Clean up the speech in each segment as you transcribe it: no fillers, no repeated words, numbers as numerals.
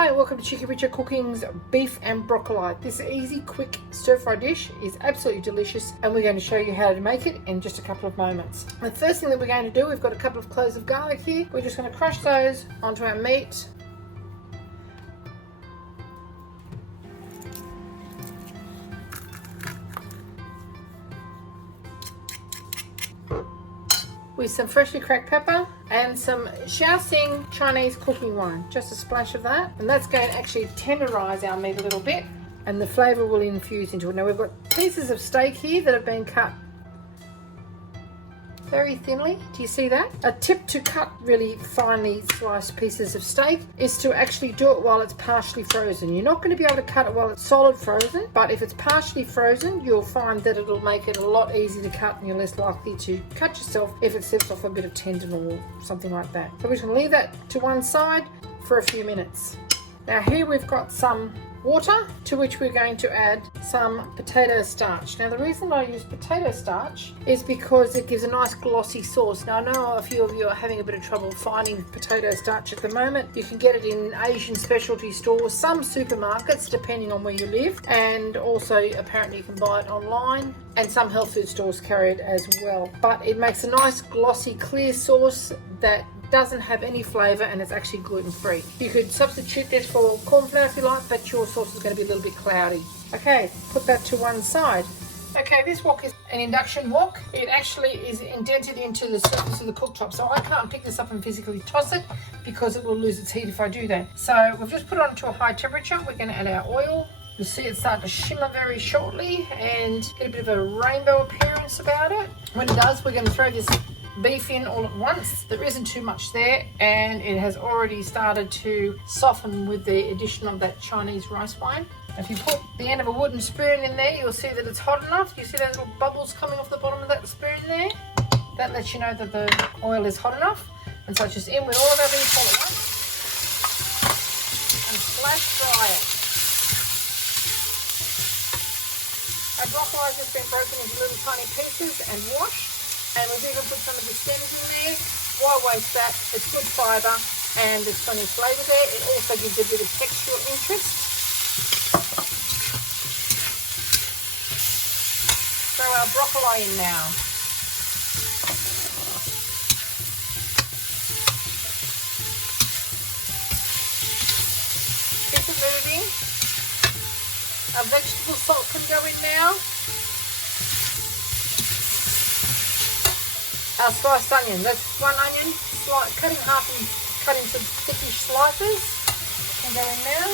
Hi and welcome to Cheekyricho Cooking's beef and broccoli. This easy, quick stir-fry dish is absolutely delicious and we're going to show you how to make it in just a couple of moments. The first thing that we're going to do, we've got a couple of cloves of garlic here. We're just going to crush those onto our meat. With some freshly cracked pepper and some Shaoxing Chinese cooking wine, just a splash of that, and that's going to actually tenderize our meat a little bit and the flavor will infuse into it. Now we've got pieces of steak here that have been cut very thinly. Do you see that? A tip to cut really finely sliced pieces of steak is to actually do it while it's partially frozen. You're not going to be able to cut it while it's solid frozen, but if it's partially frozen, you'll find that it'll make it a lot easier to cut and you're less likely to cut yourself if it slips off a bit of tendon or something like that. So we're just going to leave that to one side for a few minutes. Now here we've got some water to which we're going to add some potato starch. Now the reason I use potato starch is because it gives a nice glossy sauce. Now I know a few of you are having a bit of trouble finding potato starch at the moment. You can get it in Asian specialty stores, some supermarkets depending on where you live, and also apparently you can buy it online, and some health food stores carry it as well. But it makes a nice glossy clear sauce that doesn't have any flavour and it's actually gluten-free. You could substitute this for corn flour if you like, but your sauce is going to be a little bit cloudy. Okay, put that to one side. Okay, this wok is an induction wok. It actually is indented into the surface of the cooktop, so I can't pick this up and physically toss it because it will lose its heat if I do that. So we've just put it on to a high temperature. We're going to add our oil. You'll see it start to shimmer very shortly and get a bit of a rainbow appearance about it. When it does, we're going to throw this beef in all at once. There isn't too much there and it has already started to soften with the addition of that Chinese rice wine. If you put the end of a wooden spoon in there, you'll see that it's hot enough. You see those little bubbles coming off the bottom of that spoon there? That lets you know that the oil is hot enough. And so it's just in with all of our beef all at once and flash fry it. Our broccoli has just been broken into little tiny pieces and washed. And we've even put some of the stems in there. Why waste that? It's good fibre and there's plenty of flavour there. It also gives a bit of textural interest. Throw our broccoli in now. Keep it moving. Our vegetable salt can go in now. Our sliced onion, that's one onion, cut in half and cut into thickish slices. Can go in now.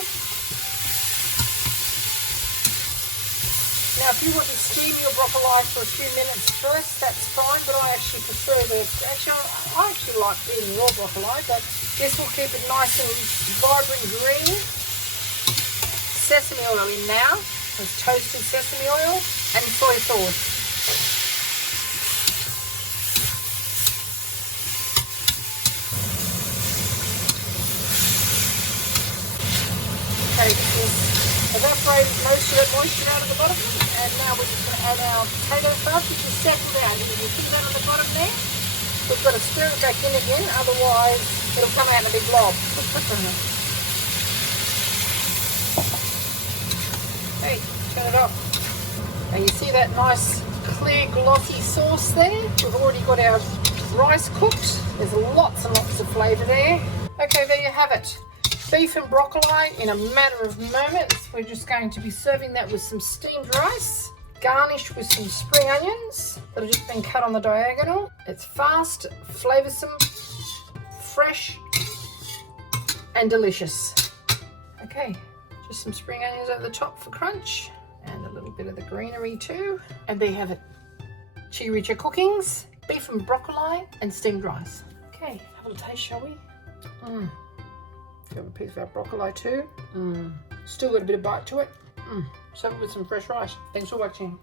Now if you want to steam your broccoli for a few minutes first, that's fine, but I actually prefer I actually like eating raw broccoli, but this will keep it nice and vibrant green. Sesame oil in now, there's toasted sesame oil and soy sauce. Okay, we've evaporated most of that moisture out of the bottom, and now we're just going to add our potato starch, which is settled down. You can see that on the bottom there. We've got to stir it back in again, otherwise it'll come out in a big blob. Okay, turn it off. Now you see that nice clear glossy sauce there? We've already got our rice cooked. There's lots and lots of flavour there. Okay, there you have it. Beef and broccoli in a matter of moments. We're just going to be serving that with some steamed rice, garnished with some spring onions that have just been cut on the diagonal. It's fast, flavoursome, fresh and delicious. Okay, just some spring onions over the top for crunch and a little bit of the greenery too. And there you have it. Cheekyricho Cooking's beef and broccoli and steamed rice. Okay, have a little taste, shall we? Have a piece of our broccoli too. Still got a bit of bite to it. Serve it with some fresh rice. Thanks for watching.